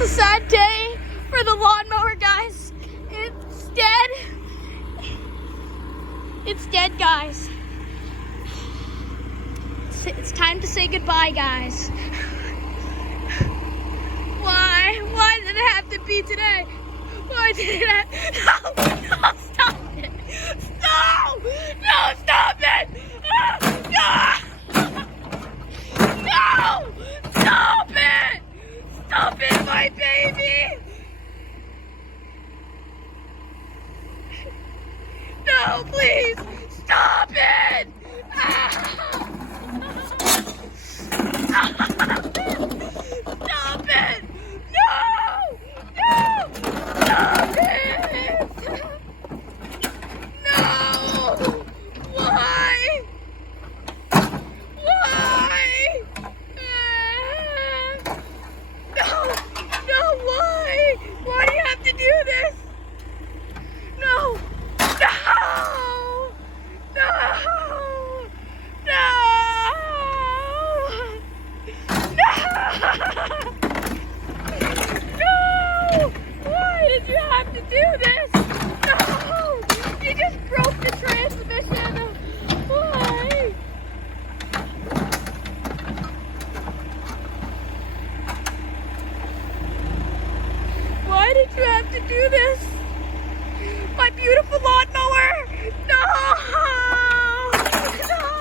It's a sad day for the lawnmower, guys. It's dead. It's dead, guys. It's time to say goodbye, guys. Why? Why did it have to be today? Why did it have... No, stop it. No! No, stop it! No! No! Stop it! Stop it, my baby! No, please! Stop it! Stop it! No! No! Stop it! No! Why? Why? No! No, why? Why do you have to do this? No! No! No! No! Why did you have to do this? No! You just broke the transmission. Why? Why did you have to do this? My beautiful lawnmower! No! No!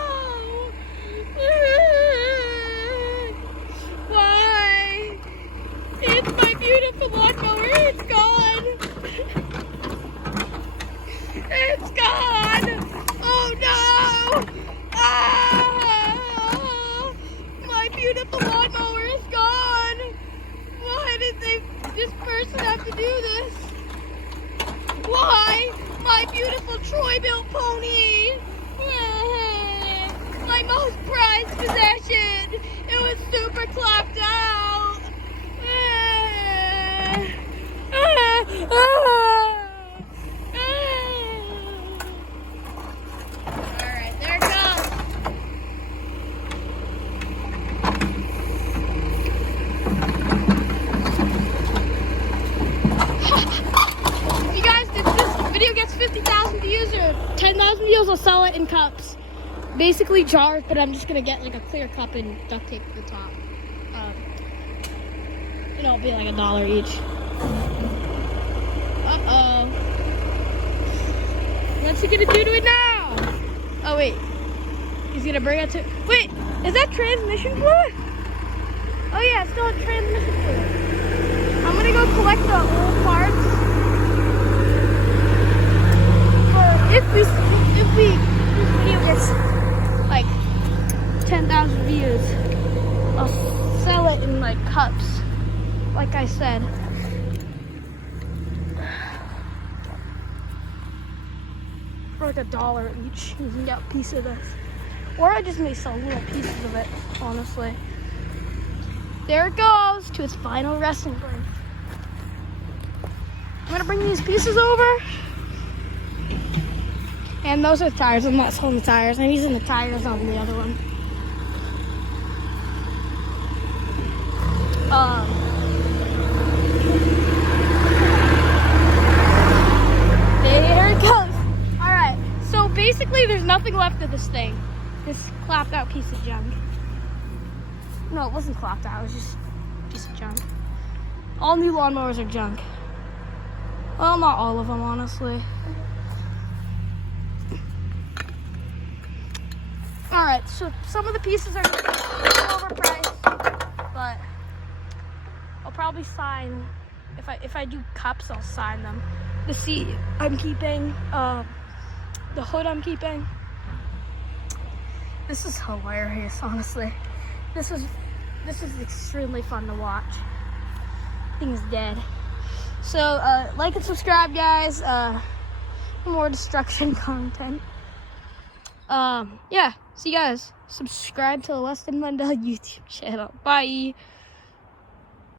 Why? It's my beautiful lawnmower. It's gone. It's gone. Oh no! Ah! My beautiful lawnmower is gone. Why did this person have to do this? Why? My beautiful Troy-Bilt pony! My most prized possession! It was super clapped out! Alright, there it goes. You guys, if this video gets 50,000 views or 10,000 views, I'll sell it in cups. Basically jars, but I'm just gonna get like a clear cup and duct tape to the top. It'll be like $1 each. Uh-oh. What's he gonna do to it now? Oh wait, he's gonna bring it to, wait, is that transmission fluid? Oh yeah, it's still transmission fluid. I'm gonna go collect the old parts. If this video gets like 10,000 views, I'll sell it in like cups, like I said. For like $1 each, you can get a piece of this. Or I just may sell little pieces of it, honestly. There it goes to its final resting place. I'm gonna bring these pieces over. And those are the tires. I'm not selling the tires. I'm using the tires on the other one. There it goes. Alright, so basically there's nothing left of this thing. This clapped out piece of junk. No, it wasn't clapped out. It was just a piece of junk. All new lawnmowers are junk. Well, not all of them, honestly. Alright, so some of the pieces are overpriced, but I'll probably sign, if I do cups, I'll sign them. The seat I'm keeping, the hood I'm keeping. This is hilarious, honestly. This is extremely fun to watch. Thing's dead. So, like and subscribe, guys, for more destruction content. Yeah, see you guys. Subscribe to the Weston Mundell YouTube channel. Bye.